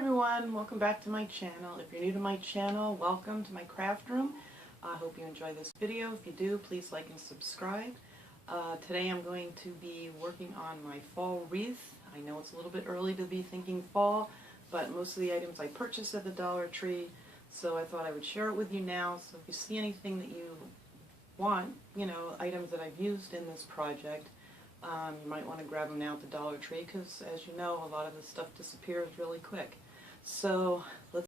everyone, welcome back to my channel. If you're new to my channel, welcome to my craft room. I hope you enjoy this video. If you do, please like and subscribe. Today I'm going to be working on my fall wreath. I know it's a little bit early to be thinking fall, but most of the items I purchased at the Dollar Tree, so I thought I would share it with you now. So if you see anything that you want, items that I've used in this project, you might want to grab them now at the Dollar Tree because, as you know, a lot of this stuff disappears really quick. So let's.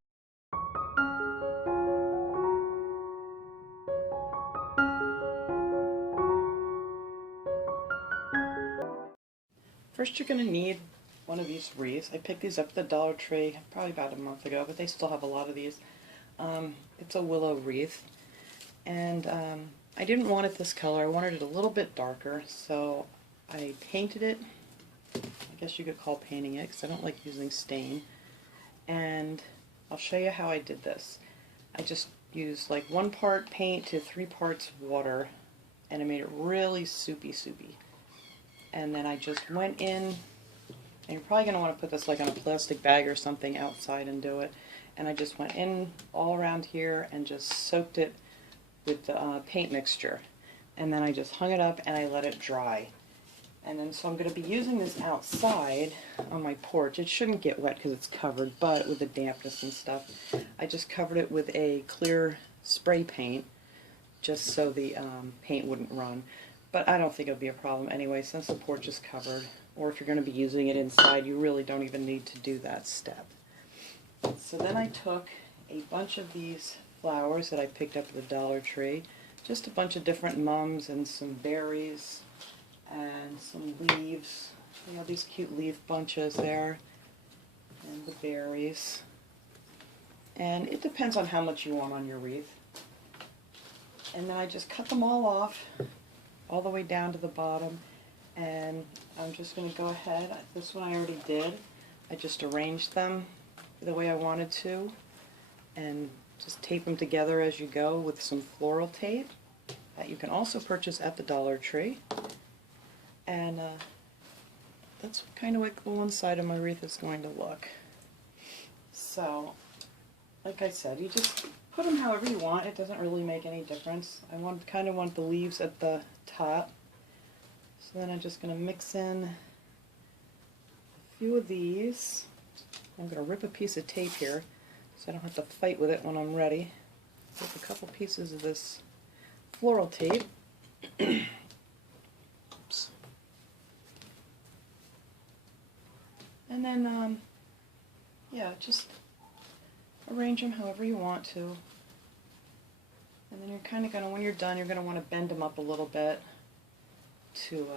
First, you're going to need one of these wreaths. I picked these up at the Dollar Tree probably about a month ago, but they still have a lot of these. It's a willow wreath, and I didn't want it this color. I wanted it a little bit darker, so I painted it. I guess you could call painting it because I don't like using stain. And I'll show you how I did this. I just used like 1 part paint to 3 parts water, and I made it really soupy. And then I just went in, and you're probably going to want to put this like on a plastic bag or something outside and do it. And I just went in all around here and just soaked it with the paint mixture. And then I just hung it up and I let it dry. And then so I'm going to be using this outside on my porch. It shouldn't get wet because it's covered, but with the dampness and stuff, I just covered it with a clear spray paint just so the paint wouldn't run. But I don't think it'll be a problem anyway since the porch is covered. Or if you're going to be using it inside, you really don't even need to do that step. So then I took a bunch of these flowers that I picked up at the Dollar Tree, just a bunch of different mums and some berries and some leaves, these cute leaf bunches there, and the berries. And it depends on how much you want on your wreath. And then I just cut them all off, all the way down to the bottom, and I'm just going to go ahead. This one I already did. I just arranged them the way I wanted to, and just tape them together as you go with some floral tape that you can also purchase at the Dollar Tree. And that's kind of like one side of my wreath is going to look. So, like I said, you just put them however you want. It doesn't really make any difference. I kind of want the leaves at the top. So then I'm just going to mix in a few of these. I'm going to rip a piece of tape here so I don't have to fight with it when I'm ready. Take a couple pieces of this floral tape. Oops. And then, yeah, just arrange them however you want to. And then you're kind of going to, when you're done, you're going to want to bend them up a little bit to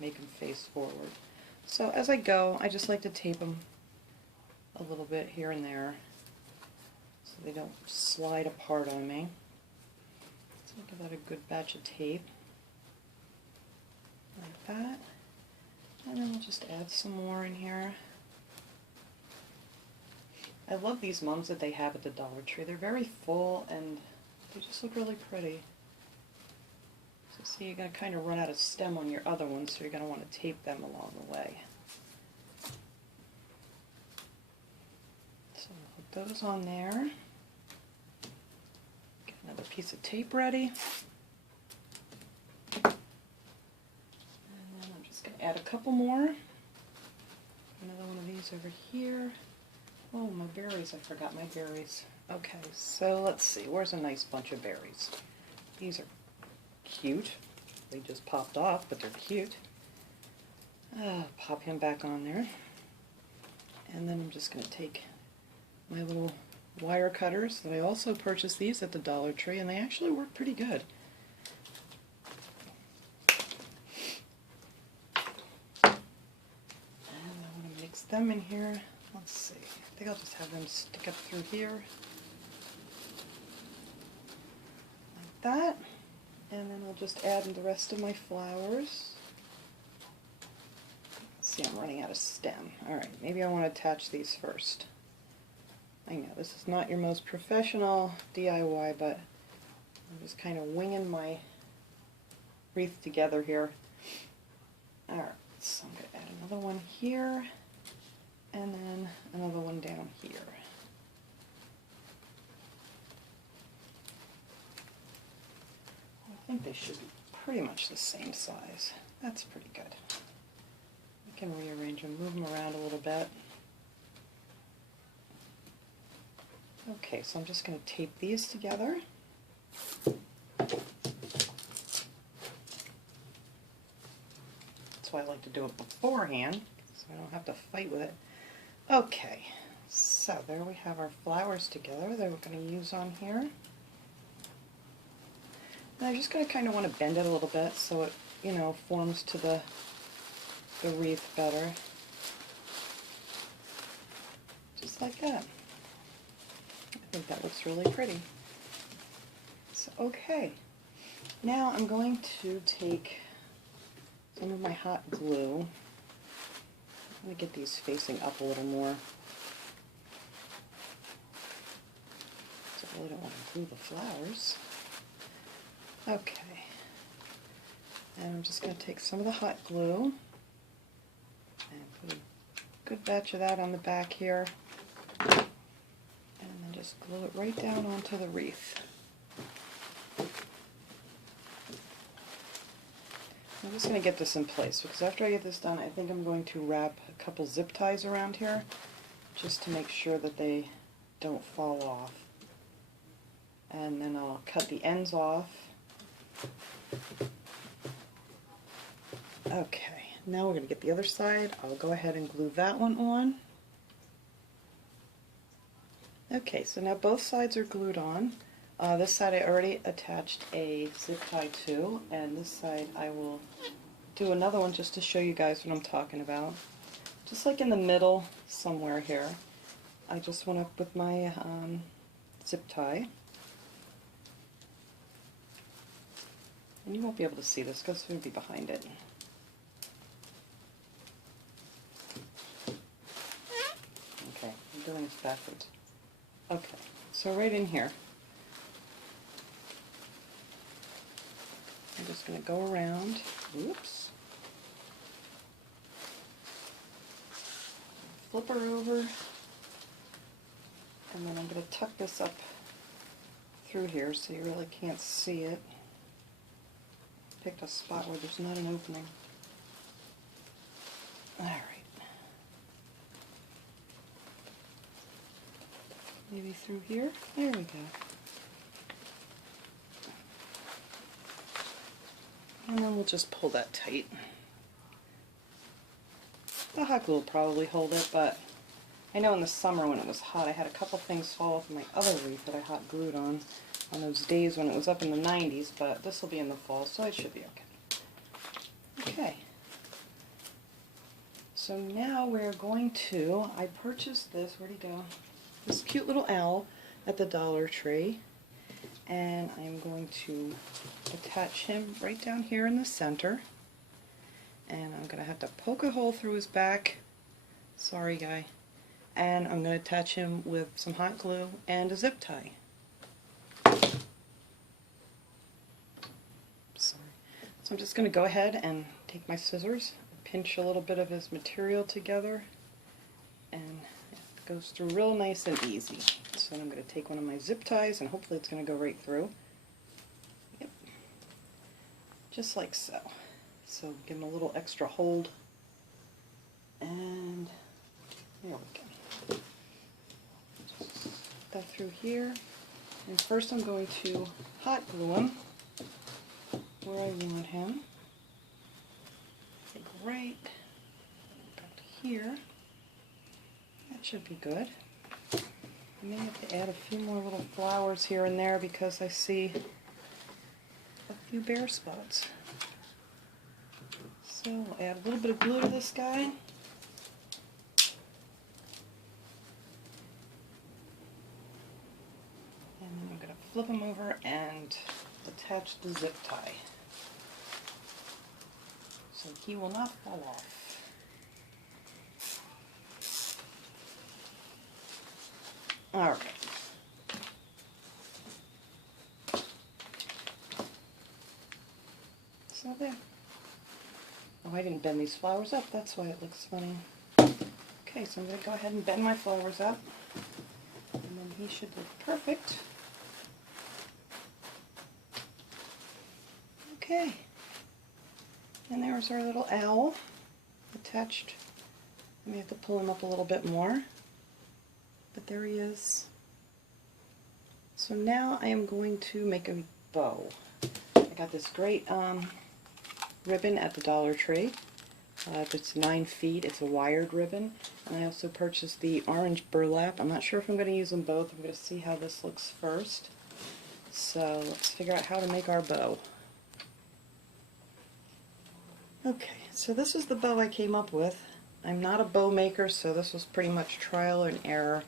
make them face forward. So as I go, I just like to tape them a little bit here and there so they don't slide apart on me. So I'll give that a good batch of tape, like that. And then we'll just add some more in here. I love these mums that they have at the Dollar Tree. They're very full and they just look really pretty. So see, you're going to kind of run out of stem on your other ones, so you're going to want to tape them along the way. So we'll put those on there. Get another piece of tape ready. Add a couple more. Another one of these over here. Oh, my berries. I forgot my berries. Okay, so let's see. Where's a nice bunch of berries? These are cute. They just popped off, but they're cute. Pop him back on there. And then I'm just going to take my little wire cutters that I also purchased these at the Dollar Tree, and they actually work pretty good. Them in here. Let's see. I think I'll just have them stick up through here like that, and then I'll just add in the rest of my flowers. Let's see, I'm running out of stem. Alright, maybe I want to attach these first. I know this is not your most professional DIY, but I'm just kind of winging my wreath together here. Alright, so I'm going to add another one here. And then another one down here. think they should be pretty much the same size. That's pretty good. You can rearrange them, move them around a little bit. Okay, so I'm just going to tape these together. That's why I like to do it beforehand, so I don't have to fight with it. Okay, so there we have our flowers together that we're going to use on here. And I'm just going to kind of want to bend it a little bit so it, you know, forms to the wreath better. Just like that. I think that looks really pretty. So, okay. Now I'm going to take some of my hot glue. I'm going to get these facing up a little more. So I really don't want to glue the flowers. Okay, and I'm just going to take some of the hot glue and put a good batch of that on the back here, and then just glue it right down onto the wreath. I'm just going to get this in place because after I get this done, I think I'm going to wrap a couple zip ties around here just to make sure that they don't fall off. And then I'll cut the ends off. Okay, now we're going to get the other side. I'll go ahead and glue that one on. Okay, so now both sides are glued on. This side I already attached a zip tie to, and this side I will do another one just to show you guys what I'm talking about. Just like in the middle somewhere here, I just went up with my zip tie. And you won't be able to see this because it's going to be behind it. Okay, I'm doing this backwards. Okay, so right in here, I'm just going to go around, oops, flip her over, and then I'm going to tuck this up through here so you really can't see it. Picked a spot where there's not an opening. Alright. Maybe through here? There we go. And then we'll just pull that tight. The hot glue will probably hold it, but I know in the summer when it was hot I had a couple things fall off my other wreath that I hot glued on those days when it was up in the 90s, but this will be in the fall, so it should be okay. Okay. So now we're going to, I purchased this, where'd he go? This cute little owl at the Dollar Tree, and I'm going to attach him right down here in the center, and I'm going to have to poke a hole through his back, sorry guy, and I'm going to attach him with some hot glue and a zip tie. Sorry. So I'm just going to go ahead and take my scissors, pinch a little bit of his material together, and it goes through real nice and easy. So then I'm going to take one of my zip ties, and hopefully it's going to go right through. Yep. Just like so. So give him a little extra hold, and there we go. Just put that through here, and first I'm going to hot glue him where I want him. Like right about here. That should be good. I may have to add a few more little flowers here and there because I see a few bare spots. So we'll add a little bit of glue to this guy. And then I'm going to flip him over and attach the zip tie so he will not fall off. Alright. So there. Oh, I didn't bend these flowers up, that's why it looks funny. Okay, so I'm going to go ahead and bend my flowers up, and then he should look perfect. Okay. And there's our little owl attached. I may have to pull him up a little bit more, but there he is. So now I am going to make a bow. I got this great ribbon at the Dollar Tree. It's 9 feet. It's a wired ribbon. And I also purchased the orange burlap. I'm not sure if I'm going to use them both. I'm going to see how this looks first. So let's figure out how to make our bow. Okay, so this is the bow I came up with. I'm not a bow maker, so this was pretty much trial and error.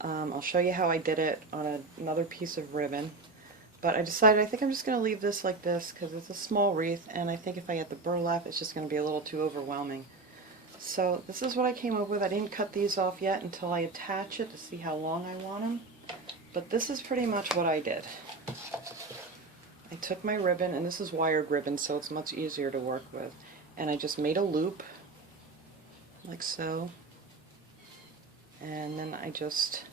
I'll show you how I did it on another piece of ribbon. But I decided I think I'm just going to leave this like this because it's a small wreath, and I think if I add the burlap it's just going to be a little too overwhelming. So this is what I came up with. I didn't cut these off yet until I attach it to see how long I want them. But this is pretty much what I did. I took my ribbon, and this is wired ribbon so it's much easier to work with, and I just made a loop like so, and then I just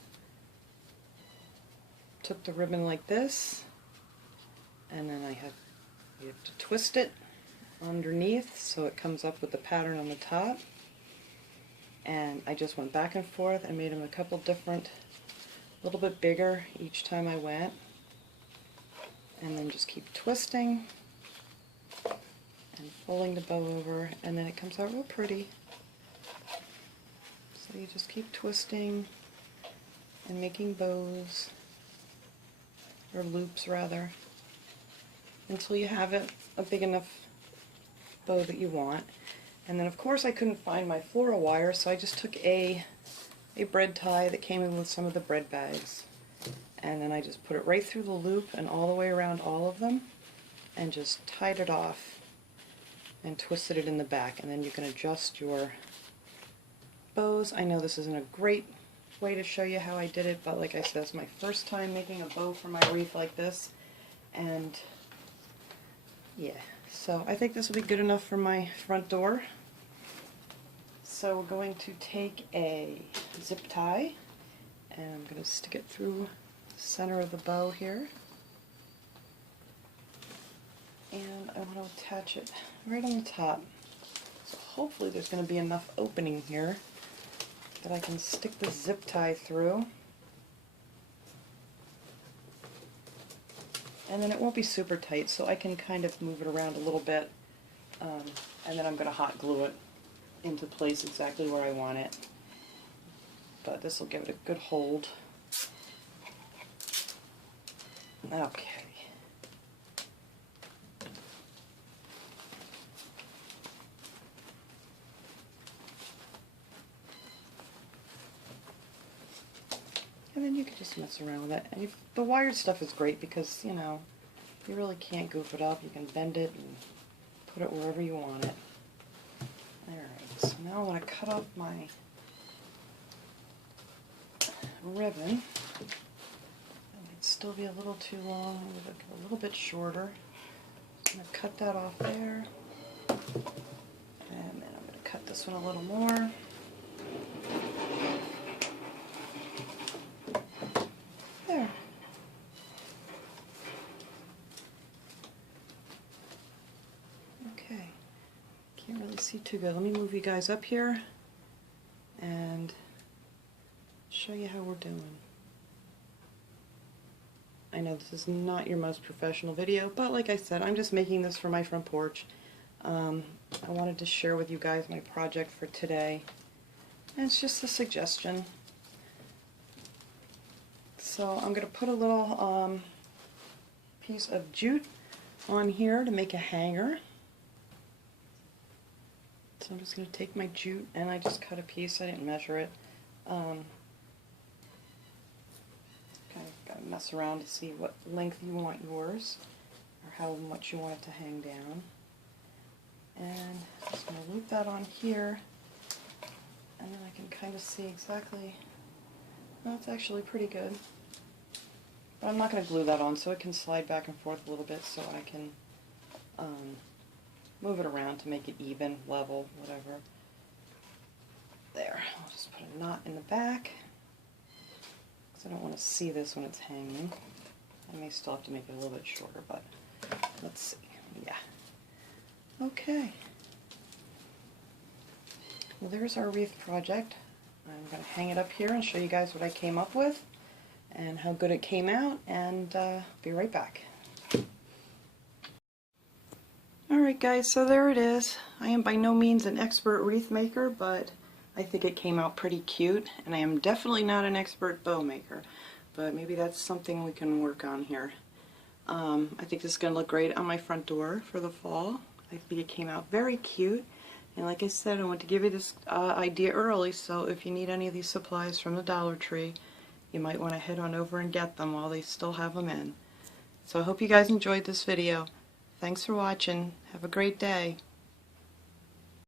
took the ribbon like this, and then you have to twist it underneath so it comes up with the pattern on the top, and I just went back and forth. I made them a couple different, a little bit bigger each time I went, and then just keep twisting and pulling the bow over, and then it comes out real pretty. So you just keep twisting and making bows, or loops rather, until you have it a big enough bow that you want. And then of course I couldn't find my floral wire, so I just took a bread tie that came in with some of the bread bags, and then I just put it right through the loop and all the way around all of them, and just tied it off and twisted it in the back, and then you can adjust your bows. I know this isn't a great way to show you how I did it, but like I said, it's my first time making a bow for my wreath like this, and yeah, so I think this will be good enough for my front door. So we're going to take a zip tie, and I'm going to stick it through the center of the bow here, and I want to attach it right on the top. So hopefully there's going to be enough opening here that I can stick the zip tie through, and then it won't be super tight, so I can kind of move it around a little bit, and then I'm going to hot glue it into place exactly where I want it. But this will give it a good hold. Okay. And then you can just mess around with it. And the wired stuff is great because, you know, you really can't goof it up. You can bend it and put it wherever you want it. Alright, so now I want to cut off my ribbon. It might still be a little too long. I'm going to go a little bit shorter. So I'm going to cut that off there. And then I'm going to cut this one a little more. There. Okay. Can't really see too good. Let me move you guys up here and show you how we're doing. I know this is not your most professional video, but like I said, I'm just making this for my front porch. I wanted to share with you guys my project for today, and it's just a suggestion. So I'm going to put a little piece of jute on here to make a hanger. So I'm just going to take my jute, and I just cut a piece. I didn't measure it. Kind of got to mess around to see what length you want yours, or how much you want it to hang down. And I'm just going to loop that on here, and then I can kind of see exactly. Well, it's actually pretty good. But I'm not going to glue that on, so it can slide back and forth a little bit, so I can move it around to make it even, level, whatever. There. I'll just put a knot in the back, because I don't want to see this when it's hanging. I may still have to make it a little bit shorter, but let's see. Yeah. Okay. Well, there's our wreath project. I'm going to hang it up here and show you guys what I came up with and how good it came out, and be right back. Alright guys, so there it is. I am by no means an expert wreath maker, but I think it came out pretty cute, and I am definitely not an expert bow maker, but maybe that's something we can work on here. I think this is going to look great on my front door for the fall. I think it came out very cute, and like I said, I want to give you this idea early, so if you need any of these supplies from the Dollar Tree, you might want to head on over and get them while they still have them in. So I hope you guys enjoyed this video. Thanks for watching. Have a great day.